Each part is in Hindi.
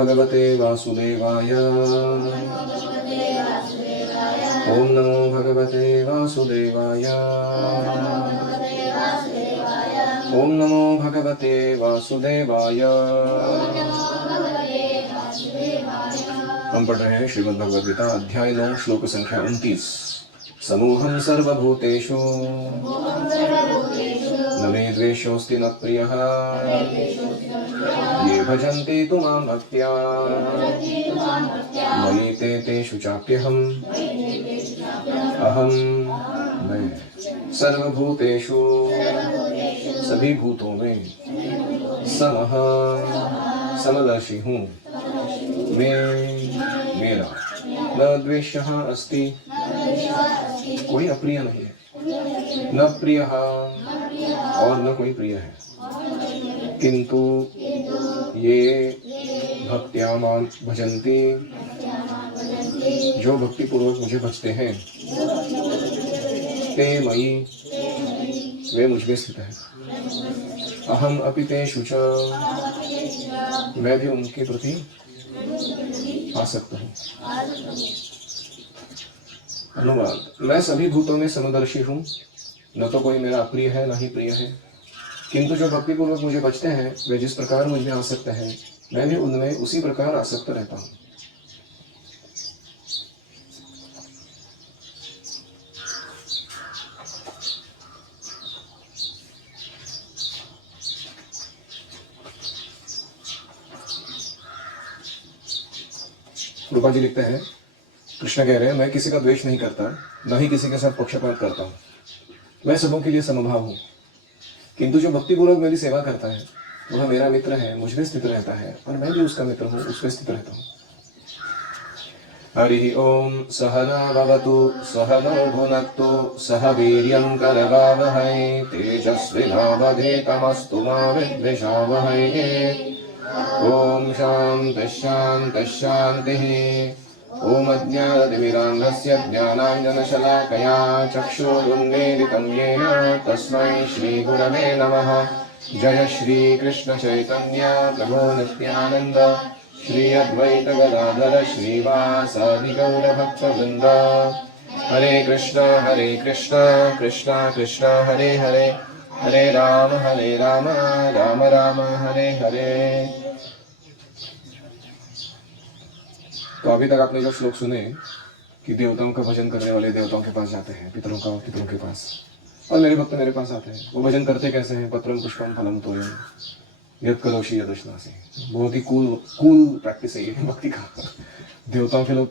भगवते वासुदेवाय। ओम नमो भगवते वासुदेवाय। ओम नमो भगवते वासुदेवाय। हम पढ़ रहे हैं श्रीमद् भगवद गीता अध्याय 9 श्लोक संख्या 29। समूहं सर्वभूतेषु न मे द्वेषोऽस्ति न प्रियः ये भजन्ते तु मां भक्त्या मयि ते तेषु चाप्यहम् अहं मैं सर्वभूतेषु सभी भूतों में समः समदर्शी हूँ। मैं मेरा न द्वेषः अस्ति कोई अप्रिय नहीं है, न प्रियः और न कोई प्रिय है, किंतु ये भक्त्या मां भजन्ति जो भक्ति पूर्वक मुझे भजते हैं ते मयि वे मुझ में स्थित है। अहम अपि तेषु च मैं भी उनके प्रति आसक्त हूँ। अनुवाद। मैं सभी भूतों में समदर्शी हूँ, न तो कोई मेरा अप्रिय है न ही प्रिय है, किंतु जो भक्ति पूर्वक मुझे बचते हैं वे जिस प्रकार मुझ में आसक्त हैं मैं भी उनमें उसी प्रकार आसक्त रहता हूँ। रूपा जी लिखते हैं, कृष्ण कह रहे हैं मैं किसी का द्वेष नहीं करता, न ही किसी के साथ पक्षपात करता हूँ। मैं सबों के लिए समभाव हूँ, किंतु जो भक्ति पूर्वक मेरी सेवा करता है वह मेरा मित्र है, मुझ में स्थित रहता है और मैं भी उसका मित्र हूँ, उसमें स्थित रहता हूँ। हरि ओम सहना भवतु सहनौ भुनक्तु सह वीर्यं करवावहै तेजस्विनावधीतमस्तु मा विद्विषावहै। ओम शांति शांति शांतिः। ओम अज्ञानतिमिरान्धस्य ज्ञानाञ्जनशलाकया चक्षुरुन्मीलितं येन तस्मै श्रीगुरवे नमः। जय श्री कृष्ण चैतन्य प्रभो नित्यानंद श्री अद्वैत गदाधर श्रीवासादि गौर भक्तवृंद। हरे कृष्ण कृष्ण कृष्ण हरे हरे हरे राम राम राम हरे हरे। तो अभी तक आपने जो श्लोक सुने कि देवताओं का भजन करने वाले देवताओं के पास जाते हैं, पितरों के पास, और मेरे भक्त मेरे पास आते हैं। वो भजन करते कैसे हैं? पत्रम पुष्पम फलम तोयम यद करोषि यदुष्णासि। बहुत ही कूल प्रैक्टिस है ये भक्ति का। देवताओं के लोग,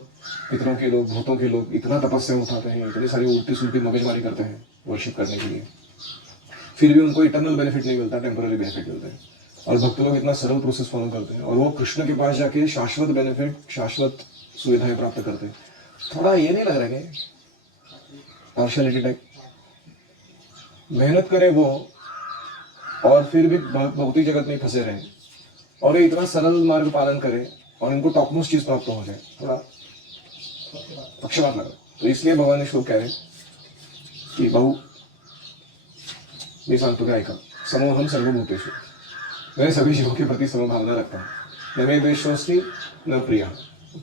पितरों के लोग, भूतों के लोग इतना तपस्या उठाते हैं, इतनी सारी उल्टी सुलटी मगजमारी करते हैं वर्शिप करने के लिए, फिर भी उनको इटर्नल बेनिफिट नहीं मिलता, टेम्पररी बेनिफिट मिलते हैं। और भक्त लोग इतना सरल प्रोसेस फॉलो करते हैं और वो कृष्ण के पास जाके शाश्वत बेनिफिट, शाश्वत सुविधाएं प्राप्त करते हैं। थोड़ा ये नहीं लग रहा है पार्शियलिटी टाइप? मेहनत करे वो और फिर भी भौतिक जगत में फंसे रहे, और ये इतना सरल मार्ग पालन करे और इनको टॉपमोस्ट चीज प्राप्त हो जाए, थोड़ा पक्षपात लगा। तो इसलिए भगवान ने श्लोक कह रहे कि बहु मैं सांगतो क्या ऐका, समूहम सर्वभूतेषु, मैं सभी जीवों के प्रति समभावना रखता हूँ। न मे द्वेषोऽस्ति न प्रियः,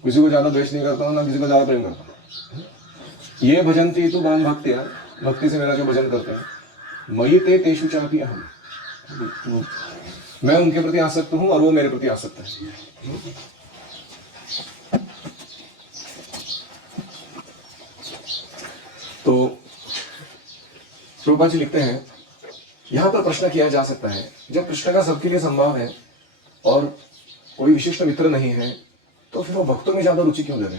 किसी को ज्यादा द्वेष नहीं करता हूँ, ना किसी को ज्यादा प्रेम करता हूँ। ये भजन्ति तु मां भक्त्या, भक्ति से मेरा जो भजन करते हैं, मयि ते तेषु चापि अहम्, मैं उनके प्रति आसक्त हूँ और वो मेरे प्रति आसक्त है। तो प्रभुपाद जी लिखते हैं, यहां पर प्रश्न किया जा सकता है, जब कृष्ण का सबके लिए संभाव है और कोई विशिष्ट मित्र नहीं है, तो फिर वो भक्तों में ज्यादा रुचि क्यों ले रहे?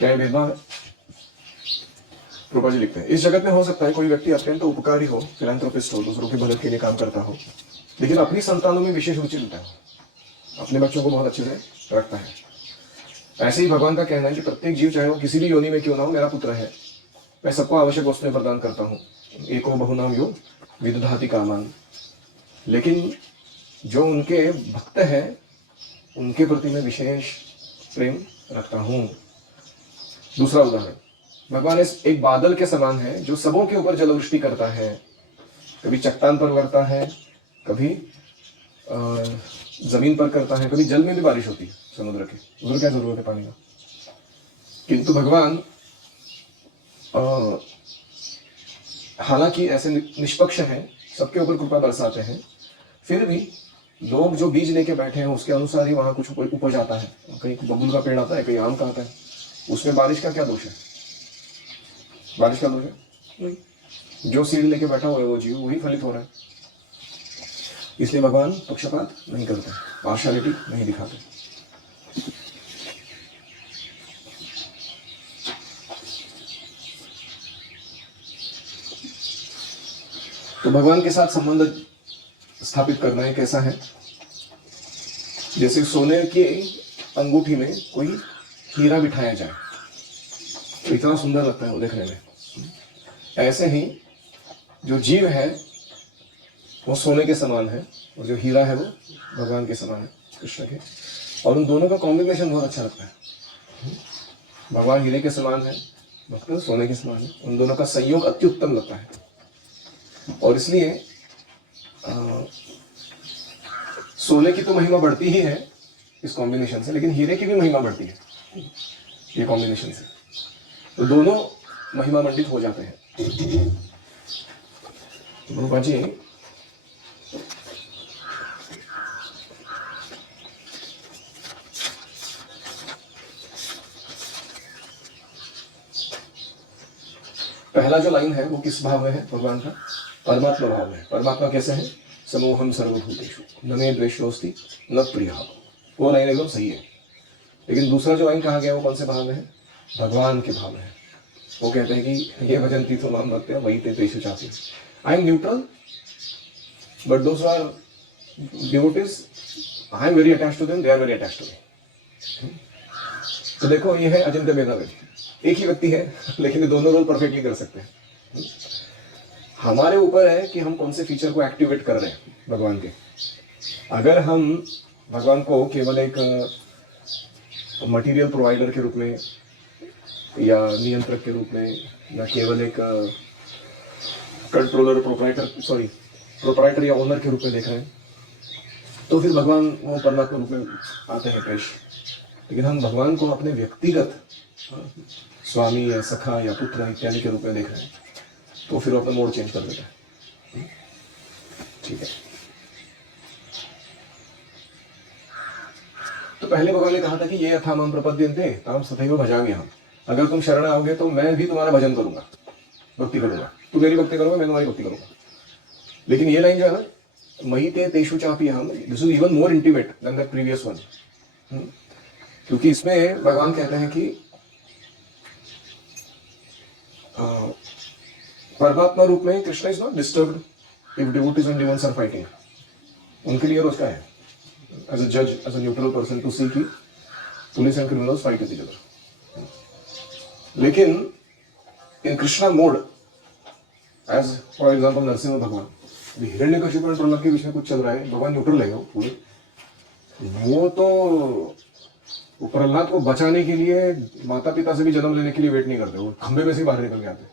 क्या भेदभाव है? प्रभुपाद जी लिखते हैं, इस जगत में हो सकता है कोई व्यक्ति अत्यंत उपकारी हो, फिलैंथ्रोपिस्ट हो, दूसरों के भले के लिए काम करता हो, लेकिन अपनी संतानों में विशेष रुचि लेता है, अपने बच्चों को बहुत अच्छे से रखता है। ऐसे ही भगवान का कहना है कि प्रत्येक जीव, चाहे वो किसी भी योनि में क्यों ना हो, मेरा पुत्र है, मैं सबको आवश्यक वस्तुएं प्रदान करता हूँ, एको बहुनाम यो विदधाति कामान। लेकिन जो उनके भक्त हैं उनके प्रति मैं विशेष प्रेम रखता हूँ। दूसरा उदाहरण, भगवान एक बादल के समान है जो सबों के ऊपर जलवृष्टि करता है, कभी चट्टान पर उड़ता है, कभी जमीन पर करता है, कभी जल में भी बारिश होती है समुद्र के, उधर क्या जरूरत है पानी का। किंतु भगवान हालांकि ऐसे निष्पक्ष हैं, सबके ऊपर कृपा बरसाते हैं, फिर भी लोग जो बीज लेके बैठे हैं उसके अनुसार ही वहां कुछ उपज आता है। कहीं बबूल का पेड़ आता है, कहीं आम का आता है, उसमें बारिश का क्या दोष है? बारिश का दोष है नहीं। जो सीड लेके बैठा हुआ है वो जीव वही फलित हो रहा है। इसलिए भगवान पक्षपात नहीं करते, पार्शियलिटी नहीं दिखाते। तो भगवान के साथ संबंध स्थापित करना है कैसा है? जैसे सोने की अंगूठी में कोई हीरा बिठाया जाए तो इतना सुंदर लगता है वो देखने में। ऐसे ही जो जीव है वो सोने के समान है और जो हीरा है वो भगवान के समान है, कृष्ण के। और उन दोनों का कॉम्बिनेशन बहुत अच्छा लगता है। भगवान हीरे के समान है, भक्त सोने के समान है, उन दोनों का संयोग अति उत्तम लगता है। और इसलिए सोने की तो महिमा बढ़ती ही है इस कॉम्बिनेशन से, लेकिन हीरे की भी महिमा बढ़ती है ये कॉम्बिनेशन से। तो दोनों महिमा मंडित हो जाते हैं। रूपा जी पहला जो लाइन है वो किस भाव में है भगवान का? परमात्मा भाव में। परमात्मा कैसे है? समोहम सर्वभूतेषु न मे द्वेषोस्ति न प्रियः। वो लाइन एकदम सही है। लेकिन दूसरा जो लाइन कहा गया वो कौन से भाव में है? भगवान के भाव में है। वो कहते हैं कि ये भजन्ति तो माम भक्त्या वही ते तेषु चापि। I am neutral but those are devotees, I am very attached to them, they are very attached to me. तो देखो ये है अचिंत्य भेदाभेद। एक ही व्यक्ति है लेकिन ये दोनों रोल परफेक्टली कर सकते हैं। हमारे ऊपर है कि हम कौन से फीचर को एक्टिवेट कर रहे हैं भगवान के। अगर हम भगवान को केवल एक मटेरियल प्रोवाइडर के रूप में या नियंत्रक के रूप में या केवल एक कंट्रोलर प्रोप्राइटर या ओनर के रूप में देख रहे हैं तो फिर भगवान वो परमात्मा रूप में आते हैं पेश। लेकिन हम भगवान को अपने व्यक्तिगत स्वामी या सखा या पुत्र इत्यादि के रूप में देख रहे हैं तो फिर वो अपना मोड चेंज कर देता है। ठीक है, तो पहले भगवान ने कहा था कि ये यथा माम प्रपद्यन्ते ताम तथैव भजामि अहम्। अगर तुम शरण आओगे तो मैं भी तुम्हारा भजन करूंगा, भक्ति करूंगा। तू मेरी भक्ति करोगे, मैं तुम्हारी भक्ति करूंगा। लेकिन ये लाइन जो है ना, मयि ते तेषु चापि अहम्, this is even more intimate than the previous one. क्योंकि इसमें भगवान कहते हैं कि परमात्मा रूप में Krishna is not disturbed if devotees and demons are fighting. उनके लिए रोज का है एज अ जज, as a neutral person to see कि police and criminals fight with each other. लेकिन in Krishna mode, as for example Narasimha भगवान, हिरण्यकशिपु और प्रहलाद के बीच में कुछ चल रहा है, भगवान न्यूट्रल है वो पूरे। वो तो प्रहलाद को बचाने के लिए माता पिता से भी जन्म लेने के लिए वेट नहीं करते, वो खंबे में से बाहर निकल के आते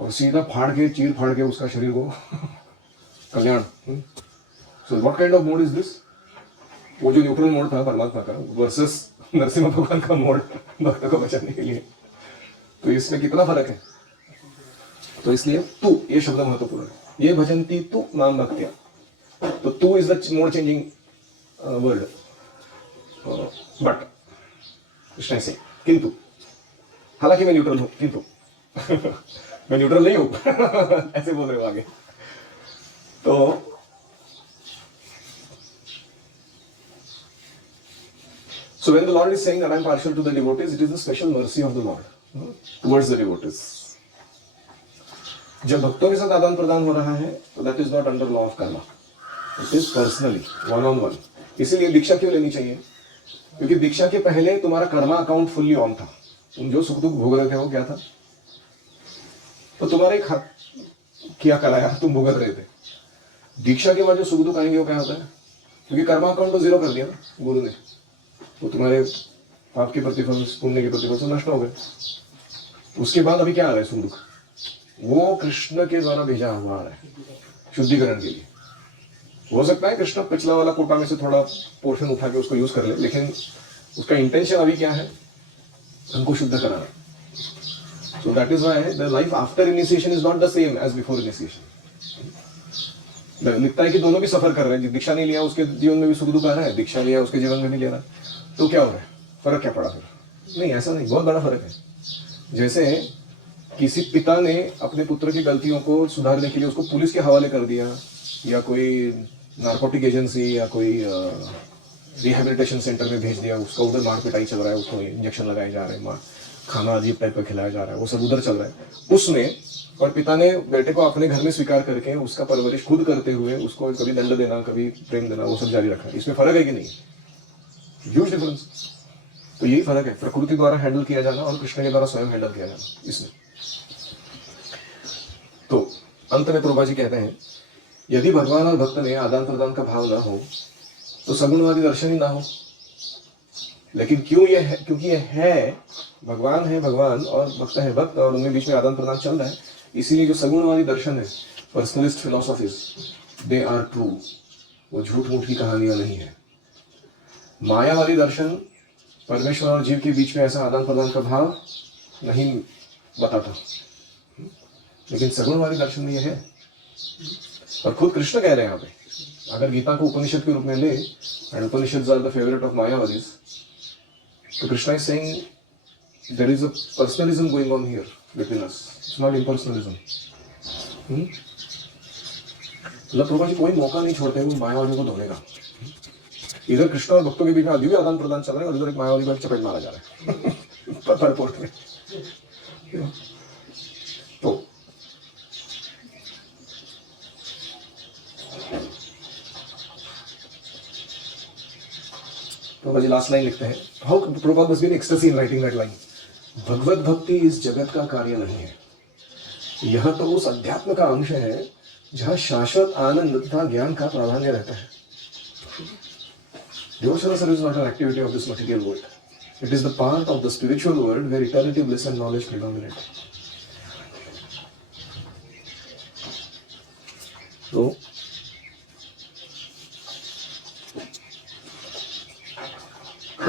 और सीधा फाड़ के चीर फाड़ के उसका शरीर को कल्याण। So what kind of mode is this? वो जो न्यूट्रल मोड था परमात्मा का वर्सेस नरसिंह भगवान का मोड भक्त को बचाने के लिए, तो इसमें कितना फर्क है। तो इसलिए तू ये शब्द महत्वपूर्ण है। ये भजन्ति तू माम भक्त्या, तो तू is the mode changing word. But Krishna से किंतु, हालांकि मैं न्यूट्रल हूं किंतु मैं न्यूट्रल नहीं हूं ऐसे बोल रहे हो आगे। तो so when the Lord is saying that I am partial to the devotees, it is the special mercy of the Lord towards the devotees. जब भक्तों के साथ आदान प्रदान हो रहा है तो that is not under law of karma, it is personally one on one। इसीलिए दीक्षा क्यों लेनी चाहिए? क्योंकि दीक्षा के पहले तुम्हारा कर्मा अकाउंट फुल्ली ऑन था। तुम जो सुख दुख भोग रहे थे वो क्या था? तो तुम्हारे किया कराया तुम भुगत रहे थे। दीक्षा के बाद जो सुख दुख आएंगे वो क्या होता है? क्योंकि कर्मा अकाउंट तो जीरो कर दिया ना गुरु ने, तो तुम्हारे पाप के प्रतिफल पुण्य के प्रतिफल से नष्ट हो गए। उसके बाद अभी क्या आ रहा है सुख दुख? वो कृष्ण के द्वारा भेजा हुआ आ रहा है शुद्धिकरण के लिए। हो सकता है कृष्ण पिछला वाला कोटा में से थोड़ा पोर्शन उठा के उसको यूज कर ले, लेकिन उसका इंटेंशन अभी क्या है, हमको शुद्ध कराना. So that is why the life after initiation is not the same as before initiation. लिखता है कि दोनों भी सफर कर रहे हैं. दीक्षा नहीं लिया उसके जीवन में भी सुख दुख आ रहा है, दीक्षा लिया उसके जीवन में भी ले रहा है. तो क्या हो रहा है, फर्क क्या पड़ा फिर? नहीं, ऐसा नहीं, बहुत बड़ा फर्क है. जैसे किसी पिता ने अपने पुत्र की गलतियों को सुधारने के लिए उसको पुलिस के हवाले कर दिया, या कोई नार्कोटिक एजेंसी या कोई रिहेबिलिटेशन सेंटर में भेज दिया, उसका उधर मार पिटाई चल रहा है, उसको इंजेक्शन लगाए जा रहे हैं, खाना अजीब टाइप का खिलाया जा रहा है, वो सब उधर चल रहा है उसमें. और पिता ने बेटे को अपने घर में स्वीकार करके उसका परवरिश खुद करते हुए उसको कभी दंड देना, कभी प्रेम देना, वो सब जारी रखा है. इसमें फर्क है कि नहीं? Huge difference. तो यही फर्क है, प्रकृति द्वारा हैंडल किया जाना और कृष्ण के द्वारा स्वयं हैंडल किया जाना इसमें. तो अंत में प्रभुपाद जी कहते हैं, यदि भगवान और भक्त में आदान प्रदान का भाव ना हो तो सगुणवादी दर्शन ही ना हो. लेकिन क्यों ये है? क्योंकि ये है, भगवान है भगवान और भक्त है भक्त, और उनके बीच में आदान प्रदान चल रहा है. इसीलिए जो सगुणवादी दर्शन है, पर्सनलिस्ट फिलोसॉफीज, दे आर ट्रू. वो झूठ मूठ की कहानियां नहीं है. मायावादी दर्शन परमेश्वर और जीव के बीच में ऐसा आदान प्रदान का भाव नहीं बताता, लेकिन सगुणवादी दर्शन में यह है. और खुद कृष्ण कह रहे हैं यहाँ पे, अगर गीता को उपनिषद के रूप में ले, and Upanishad are the favourite of मायावादीज, तो Krishna is saying there is a personalism going on here between us, it's not impersonalism. मतलब प्रभुपाद जी कोई मौका नहीं छोड़ते वो मायावादियों को धोने का. इधर कृष्ण और भक्तों के बीच में अभी भी आदान प्रदान चल रहा है, और इधर एक मायावादी को चपेट मारा जा रहा है पत्थर पोर्ट में. तो जी लास्ट लाइन लिखते हैं, how Prabhupada must been ecstasy in writing that line. भगवत भक्ति इस जगत का कार्य नहीं है, यह तो उस अध्यात्म का अंश है जहां शाश्वत आनंद तथा ज्ञान का प्राधान्य रहता है. Devotional service is not an activity of this material world. It is the part of the spiritual world where eternity, bliss and knowledge predominate. तो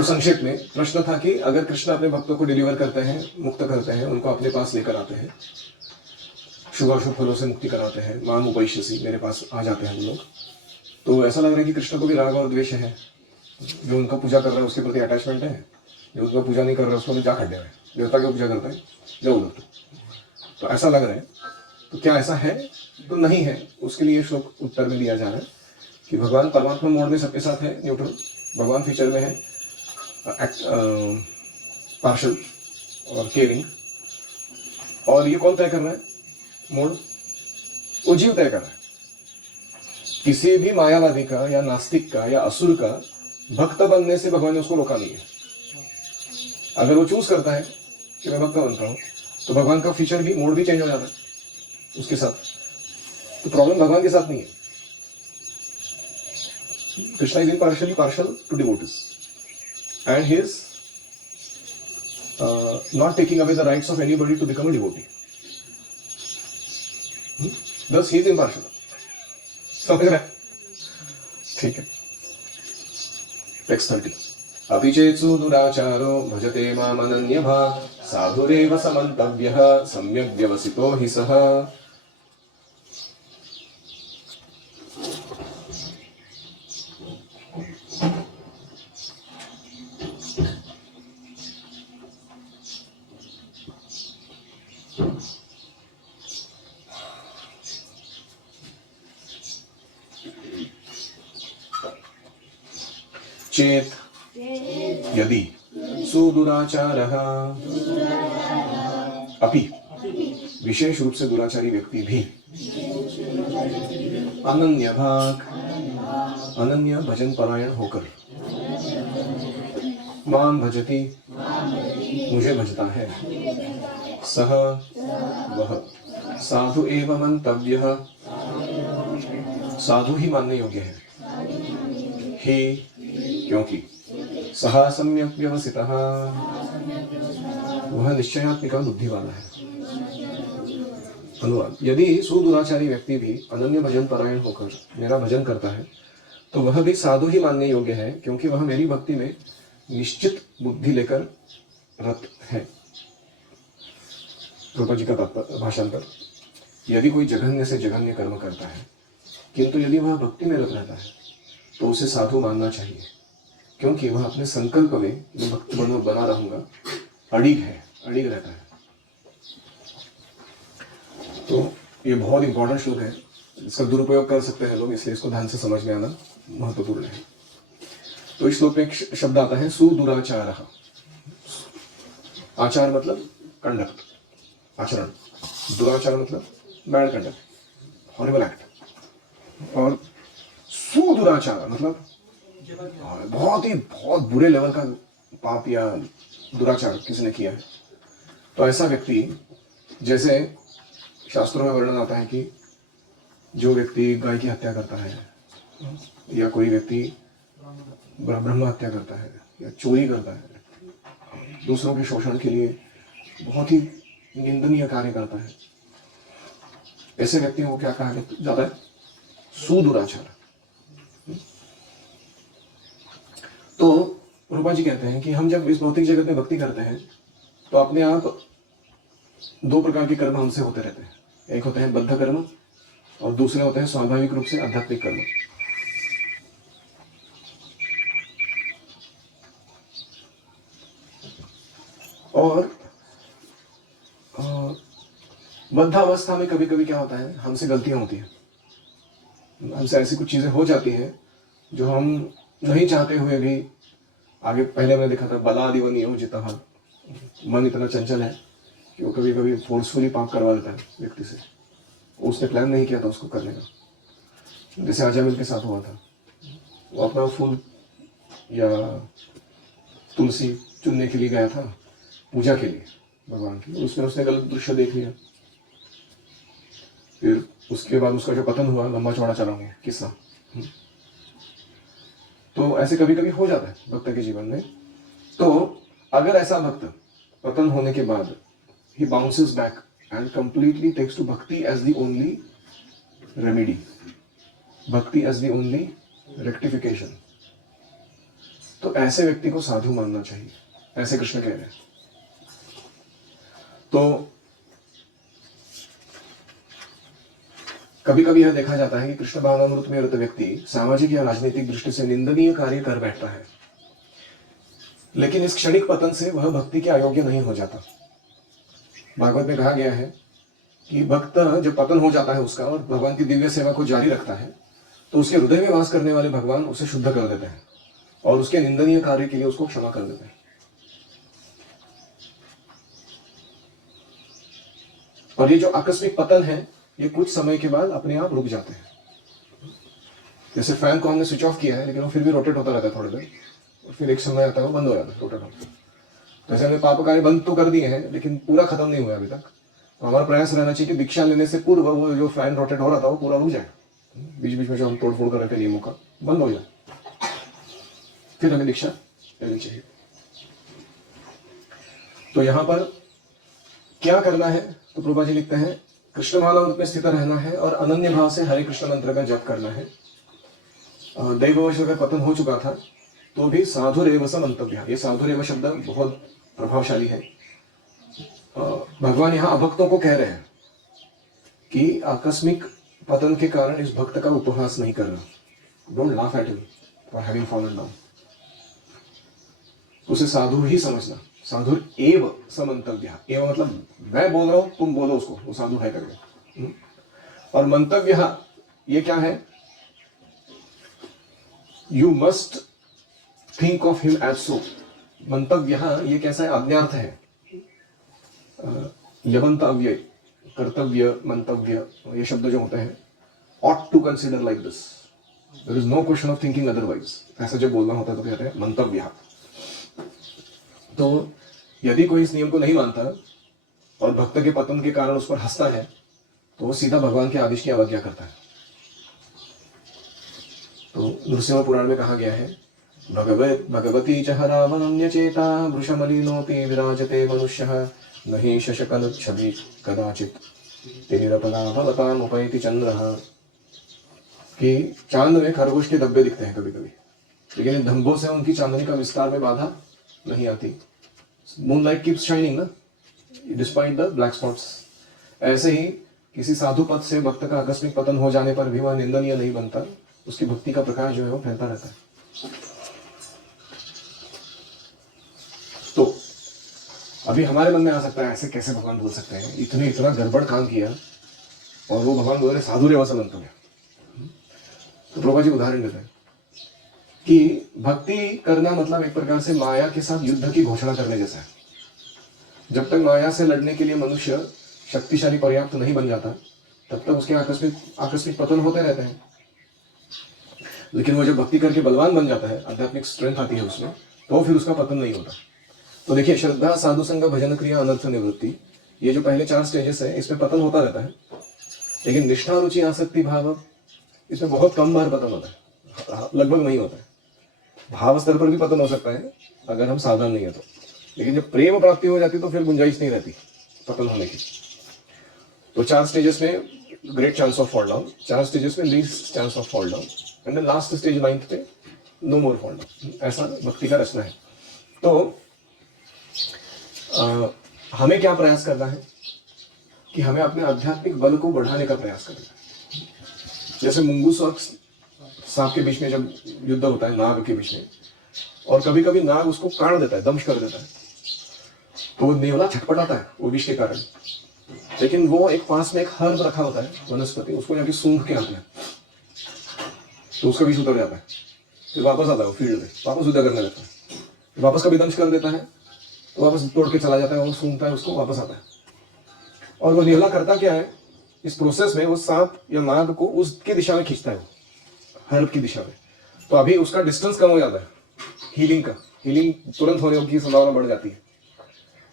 संक्षेप में प्रश्न था कि अगर कृष्ण अपने भक्तों को डिलीवर करते हैं, मुक्त करते हैं, उनको अपने पास लेकर आते हैं, शुभाशुभ फलों से मुक्ति कराते हैं, माम उपैश्यसि, मेरे पास आ जाते हैं वो लोग, तो ऐसा लग रहा है कि कृष्ण को भी राग और द्वेष है. जो उनका पूजा कर रहा है उसके प्रति अटैचमेंट है, जो उनका पूजा नहीं कर रहा है उसको जा खड्डे में, देवता की पूजा करता है जाओ उधर. तो ऐसा लग रहा है. तो क्या ऐसा है? तो नहीं है. उसके लिए श्लोक उत्तर में दिया जा रहा है कि भगवान परमात्मा मोड में सबके साथ है, न्यूट्रल. भगवान फीचर में है पार्शल और केयरिंग. और ये कौन तय कर रहा है मोड? वो जीव तय कर रहा है. किसी भी मायावादी का या नास्तिक का या असुर का भक्त बनने से भगवान ने उसको रोका नहीं है. अगर वो चूज करता है कि मैं भक्त बनता हूं, तो भगवान का फीचर भी, मोड भी चेंज हो जाता है उसके साथ. तो प्रॉब्लम भगवान के साथ नहीं है. Krishna is impartially partial to devotees and he is not taking away the rights of anybody to become a devotee. Thus he is impartial. समझ रहे? ठीक है. Text 30. अपि चेत्सु दुराचारो भजते माम् अनन्यभाक् साधुरेव समन्तव्यः सम्यग् व्यवसितो हि सः. चेत यदि सुदुराचारः अपि विशेष रूप से दुराचारी व्यक्ति भी अनन्य भाग अनन्य भजन परायण होकर माम भजति मुझे भजता है सह वह साधु एव मंतव्यः साधु ही मानने योग्य है हे क्योंकि सहा सम्यक व्यवसितः वह निश्चयात्मिका बुद्धि वाला है. अनुवाद। यदि सुदुराचारी व्यक्ति भी अनन्य भजन परायण होकर मेरा भजन करता है तो वह भी साधु ही मानने योग्य है, क्योंकि वह मेरी भक्ति में निश्चित बुद्धि लेकर रत है। प्रभुपाद जी का भाषांतर। यदि कोई जघन्य से जघन्य कर्म करता है किंतु यदि वह भक्ति में रत रहता है तो उसे साधु मानना चाहिए, क्योंकि वह अपने संकल्प में मैं भक्त बना रहूंगा अड़िग रहता है। तो ये बहुत इंपॉर्टेंट श्लोक है, इसका दुरुपयोग कर सकते हैं लोग, इसलिए इसको ध्यान से समझ में आना महत्वपूर्ण है। तो इस श्लोक में एक शब्द आता है सुदुराचार। आचार मतलब कंडक्ट, आचरण। दुराचार मतलब बैड कंडक्ट, हॉरिबल एक्ट। और सुदुराचार मतलब बहुत बुरे लेवल का पाप या दुराचार किसी ने किया है। तो ऐसा व्यक्ति, जैसे शास्त्रों में वर्णन आता है कि जो व्यक्ति गाय की हत्या करता है या कोई व्यक्ति ब्रह्म हत्या करता है या चोरी करता है, दूसरों के शोषण के लिए बहुत ही निंदनीय कार्य करता है, ऐसे व्यक्तियों को क्या कहा जाता है? सुदुराचार। तो रूपा जी कहते हैं कि हम जब इस भौतिक जगत में भक्ति करते हैं तो अपने आप दो प्रकार के कर्म हमसे होते रहते हैं। एक होते हैं बद्ध कर्म और दूसरे होते हैं स्वाभाविक रूप से आध्यात्मिक कर्म। और बद्ध अवस्था में कभी कभी क्या होता है, हमसे गलतियां होती हैं, हमसे ऐसी कुछ चीजें हो जाती हैं जो हम नहीं चाहते हुए भी आगे, पहले हमने देखा था बलादिव नियोजितः, मन इतना चंचल है कि वो कभी कभी फोर्सफुली पाप करवा देता है व्यक्ति से, उसने प्लान नहीं किया था उसको करने का। जैसे आजामिल के साथ हुआ था, वो अपना फूल या तुलसी चुनने के लिए गया था पूजा के लिए भगवान की, उसमें उसने गलत दृश्य देख लिया। फिर उसके बाद उसका जो पतन हुआ, लंबा चौड़ा चला हुआ किस्सा। तो ऐसे कभी कभी हो जाता है भक्त के जीवन में। तो अगर ऐसा भक्त पतन होने के बाद he bounces back and completely takes to bhakti as the only remedy, bhakti as the only rectification, तो ऐसे व्यक्ति को साधु मानना चाहिए, ऐसे कृष्ण कह रहे हैं। तो कभी कभी यह देखा जाता है कि कृष्ण भावनामृत में रत व्यक्ति सामाजिक या राजनीतिक दृष्टि से निंदनीय कार्य कर बैठता है, लेकिन इस क्षणिक पतन से वह भक्ति के अयोग्य नहीं हो जाता। भागवत में कहा गया है कि भक्त जब पतन हो जाता है उसका और भगवान की दिव्य सेवा को जारी रखता है तो उसके हृदय में वास करने वाले भगवान उसे शुद्ध कर देते हैं और उसके निंदनीय कार्य के लिए उसको क्षमा कर देते हैं। और ये जो आकस्मिक पतन है ये कुछ समय के बाद अपने आप रुक जाते हैं। जैसे फैन को हमने स्विच ऑफ किया है लेकिन वो फिर भी रोटेट होता रहता है थोड़ी देर, और फिर एक समय आता है वो बंद हो जाता है रोटेट होता है। तो ऐसे हमने पाप कार्य बंद तो कर दिए हैं लेकिन पूरा खत्म नहीं हुआ अभी तक। तो हमारा प्रयास रहना चाहिए कि दीक्षा लेने से पूर्व वो जो फैन रोटेट हो रहा था वो पूरा रुक जाए, बीच बीच में जो हम तोड़ फोड़ कर रहे थे नियमों का बंद हो जाए, फिर हमें दीक्षा लेनी चाहिए। तो यहाँ पर क्या करना है? तो प्रभुपाद जी लिखते हैं कृष्ण भावनामृत में स्थित रहना है और अनन्य भाव से हरे कृष्ण मंत्र का जप करना है। दैववश का पतन हो चुका था तो भी साधुरेव स मंतव्य, ये साधुरेव शब्द बहुत प्रभावशाली है। भगवान यहाँ अभक्तों को कह रहे हैं कि आकस्मिक पतन के कारण इस भक्त का उपहास नहीं करना। Don't laugh at him for having fallen down, उसे साधु ही समझना। साधु एव समंतव्य, एव मतलब मैं बोल रहा हूं तुम बोलो उसको, वो साधु है करके। और मंतव्य ये क्या है? You must think of him as so. मंतव्य ये कैसा है? आज्ञार्थ है। यमंतव्य, कर्तव्य, मंतव्य, ये शब्द जो होते हैं ought to consider like this, there is no question of thinking otherwise, ऐसा जब बोलना होता है तो कहते हैं मंतव्य। तो यदि कोई इस नियम को नहीं मानता और भक्त के पतन के कारण उस पर हंसता है तो वो सीधा भगवान के आदेश की अवज्ञा करता है। तो नृसिंह पुराण में कहा गया है भगवती च रावणन्यचेता वृषमलिनोऽपि विराजते मनुष्यः नहि शशकल छवि कदाचित तिनिरपदा भवताम उपैति चंद्रः, कि चांद में खरगोश के धब्बे दिखते हैं कभी कभी, लेकिन इन धब्बों से उनकी चांदनी का विस्तार में बाधा नहीं आती। मूनलाइट कीप्स शाइनिंग ना, डिस्पाइट द ब्लैक स्पॉट्स। ऐसे ही किसी साधु पद से भक्त का आकस्मिक पतन हो जाने पर भी वह निंदनीय नहीं बनता, उसकी भक्ति का प्रकाश जो है वो फैलता रहता है। तो अभी हमारे मन में आ सकता है ऐसे कैसे भगवान बोल सकते हैं, इतना गड़बड़ काम किया और वो भगवान बोल रहे साधु रेवा संबंध है। तो प्रभुपाद जी उदाहरण देते हैं कि भक्ति करना मतलब एक प्रकार से माया के साथ युद्ध की घोषणा करने जैसा है। जब तक माया से लड़ने के लिए मनुष्य शक्तिशाली पर्याप्त नहीं बन जाता, तब तक उसके आकस्मिक पतन होते रहते हैं। लेकिन वो जब भक्ति करके बलवान बन जाता है, आध्यात्मिक स्ट्रेंथ आती है उसमें, तो फिर उसका पतन नहीं होता। तो देखिए, श्रद्धा, साधु संग, भजन क्रिया, अनर्थ निवृत्ति, ये जो पहले 4 स्टेजेस है, इसमें पतन होता रहता है। लेकिन निष्ठा, रुचि, आसक्ति, भाव, इसमें बहुत कम बार पतन होता है, लगभग नहीं होता है। भाव स्तर पर भी पतन हो सकता है अगर हम सावधान नहीं है तो, लेकिन जब प्रेम प्राप्ति हो जाती तो फिर गुंजाइश नहीं रहती पतन होने की। तो 4 स्टेजेस में great chance of fall down, 4 stages में least chance of fall down, and then last stage 9th पे नो मोर फॉल डाउन। ऐसा भक्ति का रचना है। तो हमें क्या प्रयास करना है कि हमें अपने आध्यात्मिक बल को बढ़ाने का प्रयास करना है। जैसे मुंगूस और सांप के बीच में जब युद्ध होता है, नाग के बीच में, और कभी कभी नाग उसको काट देता है, दंश कर देता है, तो वो नेवला छटपटाता है वो विष के कारण। लेकिन वो एक पास में एक हर्ब रखा होता है, वनस्पति, उसको जाके सूंघ के आते हैं तो उसका विष उतर जाता है। फिर वापस आता है वो फील्ड में, वापस युद्ध करने लगता है, वापस कभी दंश कर देता है तो वापस तोड़ के चला जाता है, वो सूंघता है उसको, वापस आता है। और वो नेवला करता क्या है इस प्रोसेस में, वो सांप या नाग को उसकी दिशा में खींचता है, वो हर्ब की दिशा में। तो अभी उसका डिस्टेंस कम हो जाता है, हीलिंग तुरंत होने की संभावना बढ़ जाती है।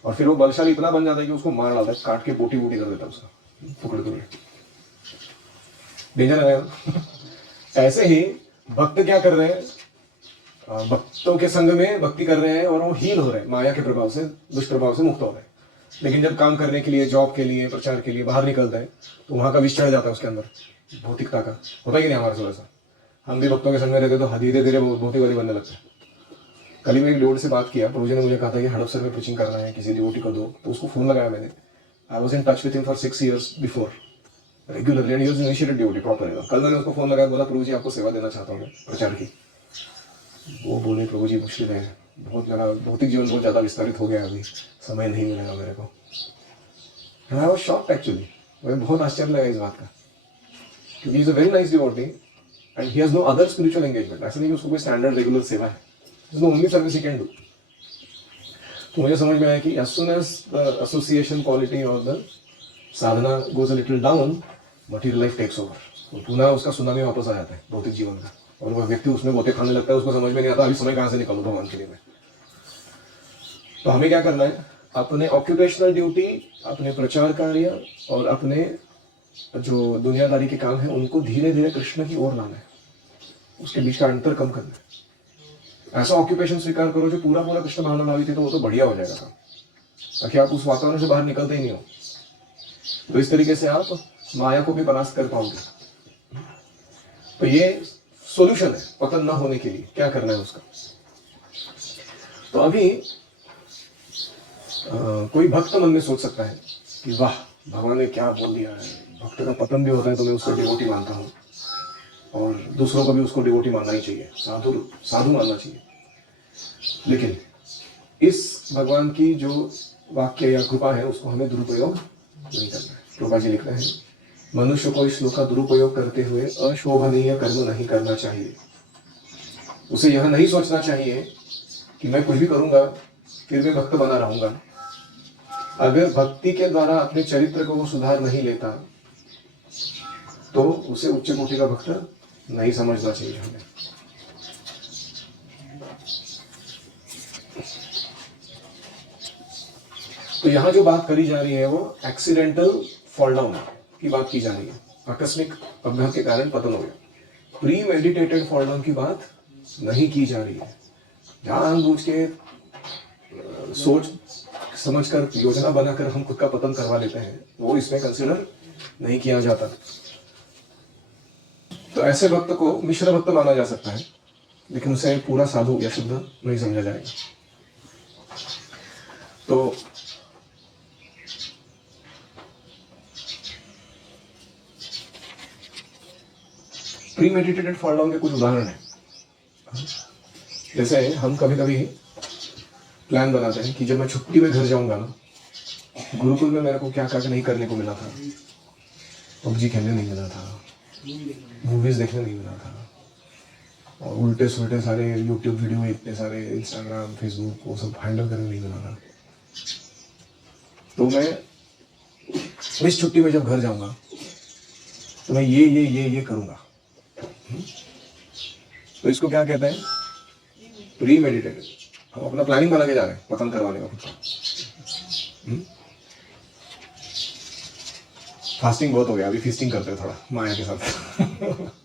और फिर वो बलशाली इतना बन जाता है कि उसको मार डालता है, काट के बोटी कर देता है उसका, टुकड़े। डेंजर है। ऐसे ही भक्त क्या कर रहे हैं, भक्तों के संग में भक्ति कर रहे हैं और वो हील हो रहे हैं, माया के प्रभाव से, दुष्प्रभाव से मुक्त हो रहे हैं। लेकिन जब काम करने के लिए, जॉब के लिए, प्रचार के लिए बाहर निकलते हैं तो वहां का विष चढ़ जाता है उसके अंदर, भौतिकता का। होता ही नहीं हमारे से वैसा। हम भी भक्तों के संग में रहते तो धीरे धीरे भौतिकवादी बनने लगते हैं। कल ही मैं एक डिवोटी से बात किया, प्रभु जी ने मुझे कहा था कि हड़पसर में प्रीचिंग करना है, किसी डिवोटी को दो, तो उसको फोन लगाया मैंने। I was in touch with him for 6 years before regularly, and he was initiated devotee proper. कल मैंने उसको फोन लगाया, बोला प्रभु जी आपको सेवा देना चाहता हूँ प्रचार की। वो बोले प्रभु जी मुश्किल है, बहुत मेरा भौतिक जीवन बहुत ज़्यादा विस्तारित हो गया, अभी समय नहीं मिलेगा मेरे को। आई वाज शॉक्ड एक्चुअली, मुझे बहुत आश्चर्य लगा इस बात का, क्योंकि is a very nice devotee and he has no other spiritual engagement. ऐसा नहीं कि उसको कोई स्टैंडर्ड रेगुलर सेवा है, is the only service he can do. तो मुझे समझ में आया कि as soon as the association quality और the sadhana goes a little down, material life takes over, तो पुनः उसका सुनामी वापस आ जाता है भौतिक जीवन का, और वह व्यक्ति उसमें गोते खाने लगता है, उसको समझ में नहीं आता अभी समय कहाँ से निकालूं भगवान के लिए मैं। तो हमें क्या करना है, अपने ऑक्यूपेशनल ड्यूटी, अपने प्रचार कार्य और अपने जो दुनियादारी के काम है उनको धीरे धीरे कृष्ण की ओर लाना है, उसके बीच का अंतर कम करना है। ऐसा ऑक्यूपेशन स्वीकार करो जो पूरा पूरा कृष्ण भावना भावी थी, तो वो तो बढ़िया हो जाएगा काम, ताकि आप उस वातावरण से बाहर निकलते ही नहीं हो। तो इस तरीके से आप माया को भी परास्त कर पाओगे। तो ये सॉल्यूशन है पतन न होने के लिए, क्या करना है उसका। तो अभी कोई भक्त मन में सोच सकता है कि वाह भगवान ने क्या बोल दिया है, भक्त का पतन भी होता है तो मैं उसको डिवोटी मानता हूँ, और दूसरों को भी उसको डिवोटी मानना ही चाहिए, साधु मानना चाहिए। लेकिन इस भगवान की जो वाक्य या कृपा है उसको हमें दुरुपयोग नहीं करना है। प्रभुपाद जी लिख रहे हैं, मनुष्य को इस श्लोक का दुरुपयोग करते हुए अशोभनीय कर्म नहीं करना चाहिए। उसे यह नहीं सोचना चाहिए कि मैं कुछ भी करूंगा फिर भी भक्त बना रहूंगा। अगर भक्ति के द्वारा अपने चरित्र को वो सुधार नहीं लेता तो उसे उच्च कोटि का भक्त नहीं समझना चाहिए हमें। तो यहां जो बात करी जा रही है वो एक्सीडेंटल फॉल डाउन की बात की जा रही है, आकस्मिक अभ्यास के कारण पतन हो गया। प्री मेडिटेटेड फॉल डाउन की बात नहीं की जा रही है। जानबूझ के सोच समझकर योजना बनाकर हम खुद का पतन करवा लेते हैं, वो इसमें कंसिडर नहीं किया जाता। तो ऐसे भक्त को मिश्र भक्त माना जा सकता है, लेकिन उसे पूरा साधु या शुद्ध नहीं समझा जाएगा। तो प्री मेडिटेटेड फॉल डाउन के कुछ उदाहरण हैं। जैसे हम कभी कभी प्लान बनाते हैं कि जब मैं छुट्टी में घर जाऊंगा ना, गुरुकुल में मेरे को क्या क्या नहीं करने को मिला था, पबजी खेलने नहीं मिला था, मूवीज देखने नहीं मिला था, और उल्टे सुलटे सारे यूट्यूब वीडियो, इतने सारे इंस्टाग्राम फेसबुक वो सब हैंडल करने नहीं मिला था। तो मैं इस छुट्टी में जब घर जाऊंगा तो मैं ये करूंगा। तो इसको क्या कहते हैं? Pre meditated. हम अपना प्लानिंग बना के जा रहे हैं पतंग करवाने का खुद का। फास्टिंग बहुत हो गया, अभी फीस्टिंग करते हैं थोड़ा माया के साथ।